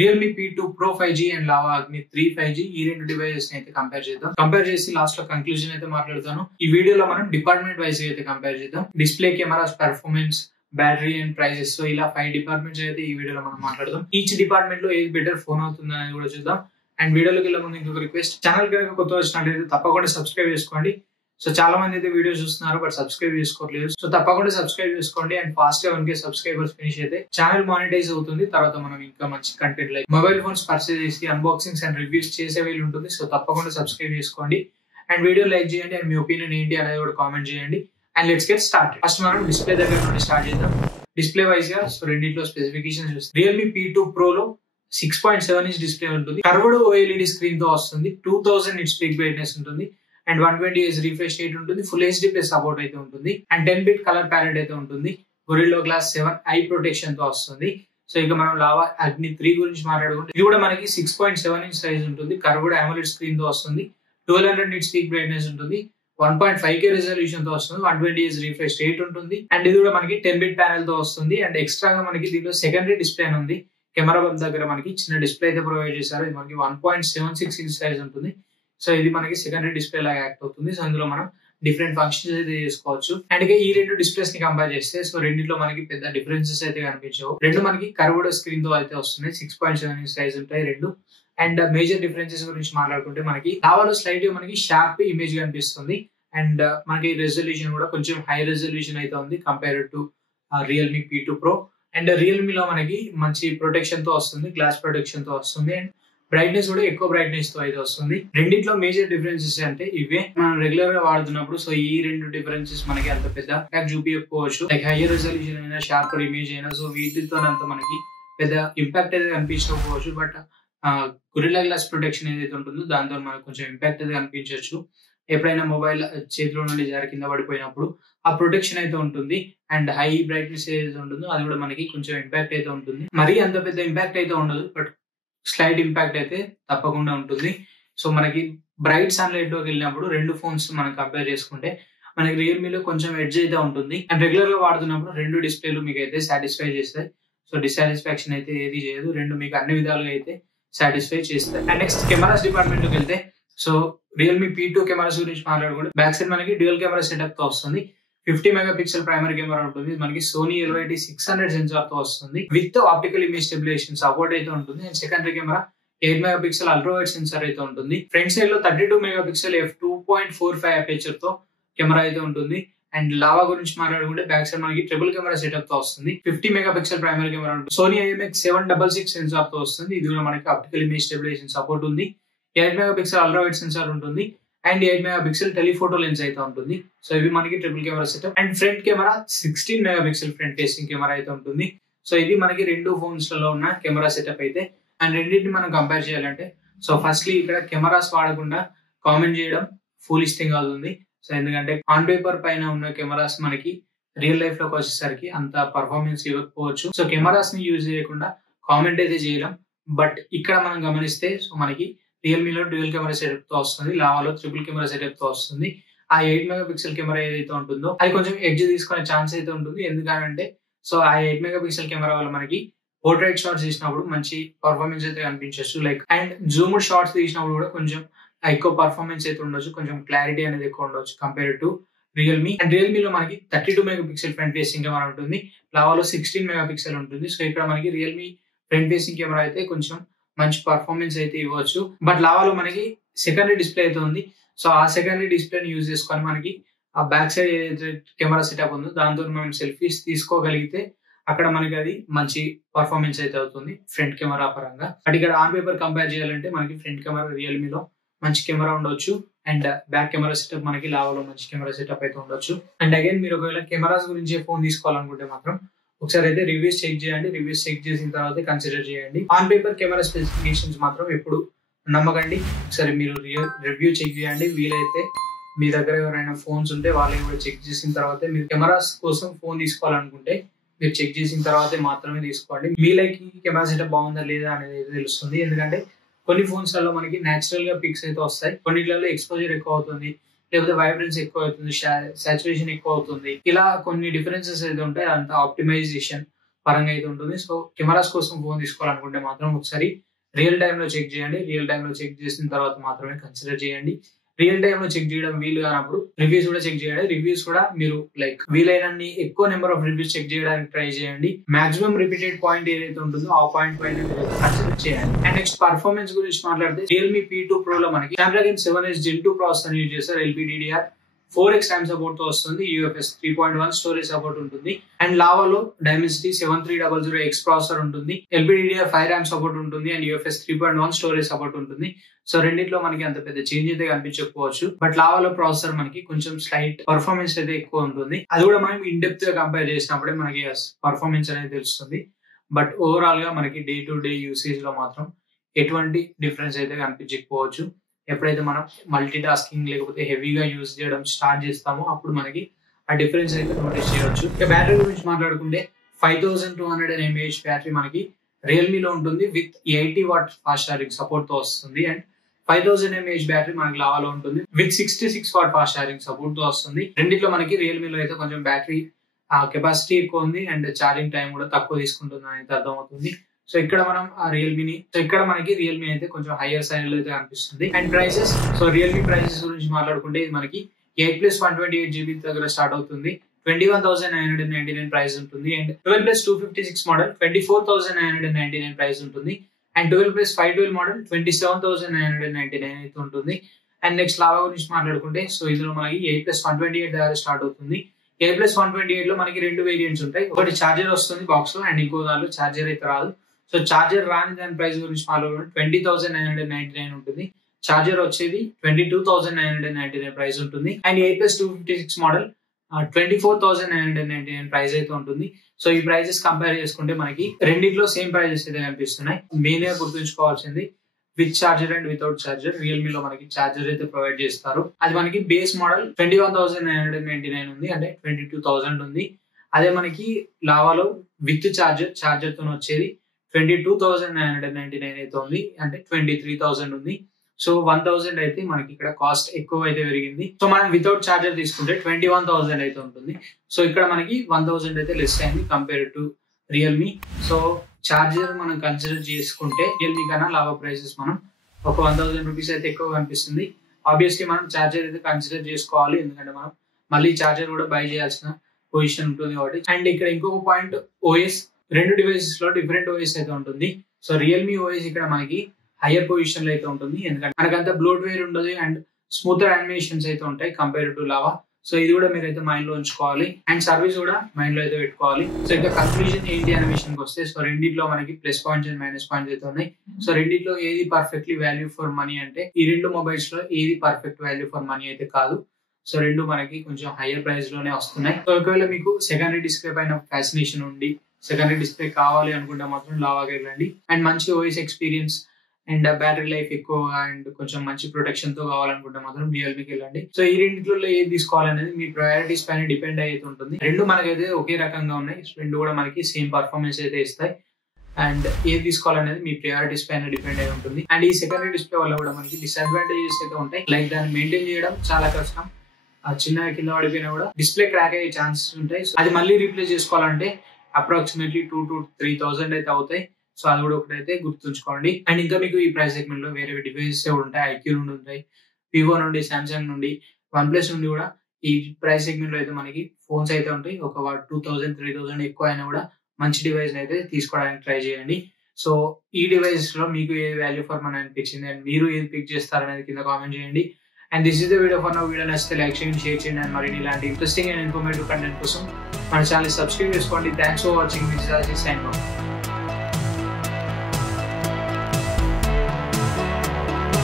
Realme P2 Pro 5G and Lava Agni 3 5G ఈ రెండు devices ని అయితే కంపేర్ చేద్దాం. కంపేర్ చేసి లాస్ట్ లో కంక్లూజన్ అయితే మాట్లాడతాను. ఈ వీడియోలో మనం డిపార్ట్మెంట్ వైజ్ అయితే కంపేర్ చేద్దాం. Display, cameras, performance, battery and prices. So ఇలా 5 డిపార్ట్మెంట్స్ అయితే ఈ వీడియోలో మనం మాట్లాడదాం. ఈచ్ డిపార్ట్మెంట్ లో ఏది బెటర్ ఫోన్ అవుతుంది అనేది కూడా చూద్దాం. అండ్ వీడియోలోకి వెళ్ళే ముందు ఇంకొక రిక్వెస్ట్, ఛానల్ కనుక కొత్త వచ్చినట్లయితే తప్పకుండా సబ్స్క్రైబ్ చేసుకోండి. సో చాలా మంది అయితే వీడియో చూస్తున్నారు బట్ సబ్స్క్రైబ్ చేసుకోవట్లేదు. సో తప్పకుండా సబ్స్క్రైబ్ చేసుకోండి అండ్ ఫాస్ట్ గా 1K సబ్స్క్రైబర్స్ ఫినిష్ అయితే ఛానల్ మానిటైజ్ అవుతుంది. తర్వాత మనం ఇంకా మంచి content like mobile phones purchase చేసి అన్బాక్సింగ్స్ అండ్ రివ్యూస్ చేసే వీలు ఉంటుంది. సో తప్పకుండా సబ్స్క్రైబ్ చేసుకోండి అండ్ వీడియో లైక్ చేయండి అండ్ మీ ఒపీనియన్ ఏంటి అనేది కూడా కామెంట్ చేయండి. And let's get start. First మనం డిస్ప్లే దగ్గర నుండి స్టార్ట్ చేద్దాం. డిస్ప్లే వైజ్ గా సో రెండింటిలో స్పెసిఫికేషన్స్ చూస్తే Realme P2 Pro లో 6.7 ఇంచ్ డిస్ప్లే ఉంటుంది. కర్వ్డ్ OLED స్క్రీన్ తో వస్తుంది. 2000 నిట్స్ పీక్ బ్రైట్నెస్ ఉంటుంది అండ్ 120Hz రిఫ్రెష్ రేట్ ఉంటుంది. ఫుల్ HD ప్లస్ సపోర్ట్ అయితే ఉంటుంది అండ్ 10-bit కలర్ ప్యాలెట్ అయితే ఉంటుంది. Gorilla Glass 7 ఐ ప్రొటెక్షన్ తో వస్తుంది. సో ఇక మనం Lava Agni 3 గురించి మాట్లాడుకుంటే ఇది కూడా మనకి 6.7 ఇంచ్ సైజ్ ఉంటుంది. కర్వ్డ్ AMOLED స్క్రీన్ తో వస్తుంది. 1200 నిట్స్ పీక్ బ్రైట్నెస్ ఉంటుంది. 1.5K రెజల్యూషన్ తో వస్తుంది. 120Hz రిఫ్రెష్ రేట్ ఉంటుంది అండ్ ఇది కూడా మనకి 10-bit ప్యానెల్ తో వస్తుంది. అండ్ ఎక్స్ట్రాగా మనకి దీనిలో సెకండరీ డిస్ప్లే ఉంది. కెమెరా బంప్ దగ్గర మనకి చిన్న డిస్ప్లే అయితే ప్రొవైడ్ చేశారు. ఇది మనకి 1.76 ఇంచ్ సైజ్ ఉంటుంది. సో ఇది మనకి సెకండరీ డిస్ప్లే లాగా యాక్ట్ అవుతుంది. సో ఇందులో మనం డిఫరెంట్ ఫంక్షన్స్ అయితే చేసుకోవచ్చు. అండ్ ఈ రెండు డిస్ప్లేస్ ని కంపేర్ చేస్తే సో రెండింటిలో మనకి పెద్ద డిఫరెన్సెస్ అయితే కనిపించవు. రెండు మనకి కర్వ్డ్ స్క్రీన్ తో అయితే వస్తున్నాయి. 6.7 ఇంచ్ సైజ్ ఉంటాయి రెండు. అండ్ మేజర్ డిఫరెన్సెస్ గురించి మాట్లాడుకుంటే మనకి లావాలో స్లైట్ మనకి షార్ప్ ఇమేజ్ కనిపిస్తుంది అండ్ మనకి రెజల్యూషన్ కూడా కొంచెం హై రెజల్యూషన్ అయితే ఉంది compare to Realme P2 Pro. And Realme లో మనకి మంచి ప్రొటెక్షన్ తో వస్తుంది, గ్లాస్ ప్రొటెక్షన్ తో వస్తుంది అండ్ బ్రైట్నెస్ కూడా ఎక్కువ బ్రైట్నెస్ తో అయితే వస్తుంది. రెండింటిలో మేజర్ డిఫరెన్సెస్ అంటే ఇవే మనం రెగ్యులర్ గా వాడుతున్నప్పుడు. సో ఈ రెండు డిఫరెన్సెస్ మనకి అంత పెద్ద ఇంపాక్ట్ చూపించకపోవచ్చు. లైక్ హైయర్ రెజల్యూషన్ అయినా, షార్పర్ ఇమేజ్ అయినా, సో వీటితో అంత మనకి పెద్ద ఇంపాక్ట్ అయితే కనిపించకపోవచ్చు. బట్ Gorilla Glass ప్రొటెక్షన్ ఏదైతే ఉంటుందో దాంతో మనకు కొంచెం ఇంపాక్ట్ అయితే కనిపించవచ్చు. ఎప్పుడైనా మొబైల్ చేతిలో నుండి జారి కింద పడిపోయినప్పుడు ఆ ప్రొటెక్షన్ అయితే ఉంటుంది అండ్ హై బ్రైట్నెస్ ఏదైతే ఉంటుందో అది కూడా మనకి కొంచెం ఇంపాక్ట్ అయితే ఉంటుంది. మరీ అంత పెద్ద ఇంపాక్ట్ అయితే ఉండదు బట్ స్లైట్ ఇంపాక్ట్ అయితే తప్పకుండా ఉంటుంది. సో మనకి బ్రైట్ సన్లైట్ లోకి వెళ్ళినప్పుడు రెండు ఫోన్స్ మనం కంపేర్ చేసుకుంటే మనకి రియల్మీలో కొంచెం ఎడ్జ్ అయితే ఉంటుంది అండ్ రెగ్యులర్ గా వాడుతున్నప్పుడు రెండు డిస్ప్లేలు మీకు అయితే సాటిస్ఫై చేస్తాయి. సో డిసాటిస్ఫాక్షన్ అయితే ఏది చేయదు. రెండు మీకు అన్ని విధాలుగా అయితే సాటిస్ఫై చేస్తాయి. అండ్ నెక్స్ట్ కెమెరాస్ డిపార్ట్మెంట్ లోకి వెళ్తే సో Realme P2 కెమెరాస్ గురించి మాట్లాడుకుంటే బ్యాక్ సైడ్ మనకి డ్యూయల్ కెమెరా సెటప్ తో వస్తుంది. 50 మెగాపిక్సెల్ ప్రైమరీ కెమెరా ఉంటుంది. మనకి Sony LYT600 సెన్సార్ తో వస్తుంది with optical image stabilisation support అయితే ఉంటుంది. And secondary camera 8 megapixel ultra wide sensor అయితే ఉంటుంది. ఫ్రంట్ సైడ్ లో 32 మెగాపిక్సెల్ f2.45 అపేచర్ తో కెమెరా అయితే ఉంటుంది. అండ్ లావా గురించి మాట్లాడుకుంటే బ్యాక్ సైడ్ మనకి ట్రిపుల్ కెమెరా సెటప్ తో వస్తుంది. 50 మెగాపిక్సెల్ ప్రైమరీ కెమెరా ఉంటుంది. Sony IMX766 సెన్సార్ తో వస్తుంది. ఇది కూడా మనకి ఆప్టికల్ ఇమేజ్ స్టెబిలైజేషన్ సపోర్ట్ ఉంది. 8 మెగాపిక్సెల్ అల్ట్రా వైడ్ సెన్సార్ ఉంటుంది అండ్ 8 మెగాపిక్సెల్ టెలిఫోటో లెన్స్ అయితే ఉంటుంది. సో ఇవి మనకి triple camera setup. And front camera 16 megapixel front facing camera అయితే ఉంటుంది. సో ఇది మనకి రెండు ఫోన్స్ లలో ఉన్న కెమెరా సెటప్ అయితే. అండ్ రెండింటిని మనం కంపేర్ చేయాలంటే సో ఫస్ట్లీ ఇక్కడ కెమెరాస్ వాడకుండా కామెంట్ చేయడం ఫూలిష్ థింగ్ అవుతుంది. సో ఎందుకంటే ఆన్ పేపర్ పైన ఉన్న కెమెరాస్ మనకి రియల్ లైఫ్ లోకి వచ్చేసరికి అంత పర్ఫార్మెన్స్ ఇవ్వకపోవచ్చు. సో కెమెరాస్ ని యూజ్ చేయకుండా కామెంట్ అయితే చేయడం. బట్ ఇక్కడ మనం గమనిస్తే సో మనకి రియల్మీలో డ్యూయల్ కెమెరా సెటప్ తో వస్తుంది. లావాలో ట్రిపుల్ కెమెరా సెటప్ తో వస్తుంది. ఆ 8 మెగాపిక్సెల్ కెమెరా ఏదైతే ఉంటుందో అది కొంచెం ఎడ్జ్ తీసుకునే ఛాన్స్ అయితే ఉంటుంది. ఎందుకంటే సో ఆ 8 మెగాపిక్సెల్ కెమెరా వల్ల మనకి పోర్ట్రైట్ షాట్స్ తీసినప్పుడు మంచి పర్ఫార్మెన్స్ అయితే కనిపించవచ్చు. లైక్ అండ్ జూమ్డ్ షాట్స్ తీసినప్పుడు కూడా కొంచెం ఎక్కువ పర్ఫార్మెన్స్ అయితే ఉండొచ్చు, కొంచెం క్లారిటీ అనేది ఎక్కువ ఉండొచ్చు కంపేర్ టు రియల్మీ. అండ్ రియల్మీలో మనకి 32 మెగాపిక్సెల్ ఫ్రంట్ ఫేసింగ్ కెమెరా ఉంటుంది. లావాలో 16 మెగాపిక్సెల్ ఉంటుంది. సో ఇక్కడ మనకి రియల్మీ ఫ్రంట్ ఫేసింగ్ కెమెరా అయితే కొంచెం మంచి పర్ఫార్మెన్స్ అయితే ఇవ్వచ్చు. బట్ లావాలో మనకి సెకండరీ డిస్ప్లే అయితే ఉంది. సో ఆ సెకండరీ డిస్ప్లేని యూజ్ చేసుకొని మనకి ఆ బ్యాక్ సైడ్ ఏదైతే కెమెరా సెటప్ ఉందో దాంతో మనం సెల్ఫీస్ తీసుకోగలిగితే అక్కడ మనకి అది మంచి పర్ఫార్మెన్స్ అయితే అవుతుంది ఫ్రంట్ కెమెరా పరంగా. బట్ ఇక్కడ ఆన్ పేపర్ కంపేర్ చేయాలంటే మనకి ఫ్రంట్ కెమెరా రియల్మీలో మంచి కెమెరా ఉండొచ్చు అండ్ బ్యాక్ కెమెరా సెటప్ మనకి లావాలో మంచి కెమెరా సెటప్ అయితే ఉండొచ్చు. అండ్ అగైన్ మీరు ఒకవేళ కెమెరాస్ గురించి ఫోన్ తీసుకోవాలనుకుంటే మాత్రం ఒకసారి అయితే రివ్యూస్ చెక్ చేయండి. రివ్యూస్ చెక్ చేసిన తర్వాత కన్సిడర్ చేయండి. ఆన్ పేపర్ కెమెరా స్పెసిఫికేషన్స్ మాత్రం ఎప్పుడు నమ్మకండి. ఒకసారి మీరు రివ్యూ చెక్ చేయండి. వీలైతే మీ దగ్గర ఎవరైనా ఫోన్స్ ఉంటే వాళ్ళని కూడా చెక్ చేసిన తర్వాత మీరు కెమెరాస్ కోసం ఫోన్ తీసుకోవాలనుకుంటే మీరు చెక్ చేసిన తర్వాతే మాత్రమే తీసుకోండి. మీ లైక్ కెమెరా సెటప్ బాగుందా లేదా అనేది తెలుస్తుంది. ఎందుకంటే కొన్ని ఫోన్స్ లలో మనకి నేచురల్ గా పిక్స్ అయితే వస్తాయి, కొన్నిట్లలో ఎక్స్పోజర్ ఎక్కువ అవుతుంది, లేకపోతే వైబ్రెన్స్ ఎక్కువ అవుతుంది, సాచురేషన్ ఎక్కువ అవుతుంది. ఇలా కొన్ని డిఫరెన్సెస్ అయితే ఉంటాయి. అంత ఆప్టిమైజేషన్ పరంగా అయితే ఉంటుంది. సో కెమెరాస్ కోసం ఫోన్ తీసుకోవాలనుకుంటే మాత్రం ఒకసారి రియల్ టైమ్ లో చెక్ చేయండి. రియల్ టైమ్ లో చెక్ చేసిన తర్వాత మాత్రమే కన్సిడర్ చేయండి. రియల్ టైమ్ లో చెక్ చేయడం వీలు కానప్పుడు రివ్యూస్ కూడా చెక్ చేయండి. రివ్యూస్ కూడా మీరు లైక్ వీలైనన్ని ఎక్కువ నెంబర్ ఆఫ్ రివ్యూస్ చెక్ చేయడానికి ట్రై చేయండి. మాక్సిమం రిపీటెడ్ పాయింట్ ఏదైతే ఉంటుందో ఆ పాయింట్ పైన కన్సిడర్ చేయండి. అండ్ నెక్స్ట్ పర్ఫార్మెన్స్ గురించి మాట్లాడితే రియల్మీ P2 Pro లో మనకి Snapdragon 7S Gen 2 processor use చేస్తారు. LPDDR 4x టైమ్ సపోర్ట్ తో వస్తుంది. UFS 3.1 స్టోరేజ్ సపోర్ట్ ఉంటుంది. అండ్ లావాలో Dimensity 7300X ప్రాసెసర్ ఉంటుంది. LPDDR 5 RAM సపోర్ట్ ఉంటుంది. అండ్ UFS 3.1 స్టోరేజ్ సపోర్ట్ ఉంటుంది. సో రెండిట్లో మనకి అంత పెద్ద చేంజ్ అయితే కనిపించకపోవచ్చు. బట్ లావాలో ప్రాసెసర్ మనకి కొంచెం స్లైట్ పర్ఫార్మెన్స్ అయితే ఎక్కువ ఉంటుంది. అది కూడా మనం ఇన్ డెప్త్ గా కంపేర్ చేసినప్పుడే మనకి పర్ఫార్మెన్స్ అనేది తెలుస్తుంది. బట్ ఓవరాల్ గా మనకి డే టు డే యూసేజ్ లో మాత్రం ఎటువంటి డిఫరెన్స్ అయితే కనిపించకపోవచ్చు. ఎప్పుడైతే మనం మల్టీ టాస్కింగ్ లేకపోతే హెవీగా యూజ్ చేయడం స్టార్ట్ చేస్తామో అప్పుడు మనకి ఆ డిఫరెన్స్ అయితే నోటీస్ చేయవచ్చు. ఇక బ్యాటరీ గురించి మాట్లాడుకుంటే 5200 mAh బ్యాటరీ మనకి రియల్మీలో ఉంటుంది with 80 watt fast charging support తో వస్తుంది. అండ్ 5000 mAh బ్యాటరీ మనకి లావాలో ఉంటుంది with 66 watt fast charging support తో వస్తుంది. రెండిట్లో మనకి రియల్మీలో అయితే కొంచెం బ్యాటరీ కెపాసిటీ ఎక్కువ ఉంది అండ్ ఛార్జింగ్ టైం కూడా తక్కువ తీసుకుంటుంది అనేది అర్థమవుతుంది. సో ఇక్కడ మనం మనకి రియల్మీ అయితే కొంచెం హైయర్ సైడ్ లో అయితే కనిపిస్తుంది. And prices, so Realme prices గురించి మాట్లాడుకుంటే ఇది మనకి 8+128GB దగ్గర స్టార్ట్ అవుతుంది. 21,999 ప్రైస్ ఉంటుంది. అండ్ 12+256 మోడల్ 24,999 ప్రైస్ ఉంటుంది. అండ్ 12+512 మోడల్ 27,999 అయితే ఉంటుంది. అండ్ నెక్స్ట్ లావా గురించి మాట్లాడుకుంటే సో ఇందులో మనకి 8+128 దగ్గర స్టార్ట్ అవుతుంది. 8+128 లో మనకి రెండు వేరియంట్స్ ఉంటాయి. ఒకటి చార్జర్ వస్తుంది బాక్స్ లో అండ్ ఇంకో దానిలో చార్జర్ అయితే రాదు. సో చార్జర్ రాని దాని ప్రైస్ గురించి మాట్లాడుకుంటే 20,999 ఉంటుంది. చార్జర్ వచ్చేది 22,999 ప్రైస్ ఉంటుంది. అండ్ 8+256 మోడల్ 24,999 ప్రైస్ అయితే ఉంటుంది. సో ఈ ప్రైజెస్ కంపేర్ చేసుకుంటే మనకి రెండింటిలో సేమ్ ప్రైజెస్ అయితే కనిపిస్తున్నాయి. మెయిన్ గా గుర్తుంచుకోవాల్సింది with charger and without charger. రియల్మీలో మనకి చార్జర్ అయితే ప్రొవైడ్ చేస్తారు. అది మనకి బేస్ మోడల్ 21,999 ఉంది, అంటే 22,000 ఉంది. అదే మనకి లావాలో విత్ చార్జర్ తో వచ్చేది 22,999 అయితే ఉంది, అంటే 23,000 ఉంది. సో 1,000 అయితే మనకి ఇక్కడ కాస్ట్ ఎక్కువ అయితే పెరిగింది. సో మనం వితౌట్ చార్జర్ తీసుకుంటే 21,000 అయితే ఉంటుంది. సో ఇక్కడ మనకి 1,000 అయితే లెస్ అయింది compare to Realme. So charger మనం కన్సిడర్ చేసుకుంటే రియల్మీ కన్నా లావా ప్రైసెస్ మనం ఒక 1,000 రూపీస్ అయితే ఎక్కువ కనిపిస్తుంది. ఆబ్వియస్లీ మనం చార్జర్ అయితే కన్సిడర్ చేసుకోవాలి, ఎందుకంటే మనం మళ్ళీ చార్జర్ కూడా బై చేయాల్సిన పొజిషన్ ఉంటుంది కాబట్టి. అండ్ ఇక్కడ ఇంకొక పాయింట్, ఓఎస్ రెండు డివైసెస్ లో డిఫరెంట్ ఓఎస్ అయితే ఉంటుంది. సో రియల్మీ ఓఎస్ ఇక్కడ మనకి హైయర్ పొజిషన్ లో అయితే ఉంటుంది, ఎందుకంటే మనకంతా బ్లోట్వేర్ ఉండదు అండ్ స్మూతర్ యానిమేషన్స్ అయితే ఉంటాయి కంపేర్ టు లావా. సో ఇది కూడా మీరైతే మైండ్ లో ఉంచుకోవాలి. అండ్ సర్వీస్ కూడా మైండ్ లో అయితే పెట్టుకోవాలి. సో ఇంకా కన్క్లూజన్ ఏంటి అనే విషయానికి వస్తే, సో రెండిట్లో మనకి plus points and minus points అయితే ఉన్నాయి. సో రెండిట్లో ఏది పర్ఫెక్ట్లీ వాల్యూ ఫర్ మనీ అంటే ఈ రెండు మొబైల్స్ లో ఏది పర్ఫెక్ట్ వాల్యూ ఫర్ మనీ అయితే కాదు. సో రెండు మనకి కొంచెం హైయర్ ప్రైస్ లోనే వస్తున్నాయి. సో ఒకవేళ మీకు సెకండరీ డిస్ప్లే పైన ఫ్యాసినేషన్ ఉండి సెకండరీ డిస్ప్లే కావాలి అనుకుంటే మాత్రం లావాకి వెళ్ళండి. అండ్ మంచి OS experience and battery life ఎక్కువ అండ్ కొంచెం మంచి ప్రొటెక్షన్ తో కావాలనుకుంటే మాత్రం రియల్మీకి వెళ్ళండి. సో ఈ రెండింటిలో ఏది తీసుకోవాలనేది మీ ప్రయారిటీస్ పైన డిపెండ్ అయితే ఉంటుంది. రెండు మనకైతే ఒకే రకంగా ఉన్నాయి, రెండు కూడా మనకి సేమ్ పర్ఫార్మెన్స్ అయితే ఇస్తాయి. అండ్ ఏది తీసుకోవాలనేది మీ ప్రయారిటీస్ పైన డిపెండ్ అయి ఉంటుంది. అండ్ ఈ సెకండరీ డిస్ప్లే వల్ల కూడా మనకి డిసడ్వాంటేజెస్ అయితే ఉంటాయి. లైక్ దాన్ని మెయింటైన్ చేయడం చాలా కష్టం. చిన్న కింద పడిపోయినా కూడా డిస్ప్లే క్రాక్ అయ్యే ఛాన్సెస్ ఉంటాయి. అది మళ్ళీ రీప్లేస్ చేసుకోవాలంటే అప్రాక్సిమేట్లీ 2,000 to 3,000 అయితే అవుతాయి. సో అది కూడా ఒకటైతే గుర్తుంచుకోండి. అండ్ ఇంకా మీకు ఈ ప్రైస్ సెగ్మెంట్ లో వేరే డివైసెస్ ఉంటాయి. ఐక్యూ నుండి ఉంటాయి, వివో నుండి, సామ్సంగ్ నుండి, వన్ప్లస్ నుండి కూడా ఈ ప్రైస్ సెగ్మెంట్ లో అయితే మనకి ఫోన్స్ అయితే ఉంటాయి. ఒక 2,000 3,000 ఎక్కువ అయినా కూడా మంచి డివైస్ అయితే తీసుకోవడానికి ట్రై చేయండి. సో ఈ డివైసెస్ లో మీకు ఏ వాల్యూ ఫర్ మనీ అనిపించింది అండ్ మీరు ఏది పిక్ చేస్తారనేది కింద కామెంట్ చేయండి. And this is the video for now. Video నచ్చితే లైక్ చేయండి, షేర్ చేయండి అండ్ మరిన్ని ఇలాంటి ఇంట్రెస్టింగ్ అండ్ ఇన్ఫర్మేటివ్ కంటెంట్ కోసం మన ఛానల్ సబ్స్క్రైబ్ చేసుకోండి. Thanks for watching. This is signing off.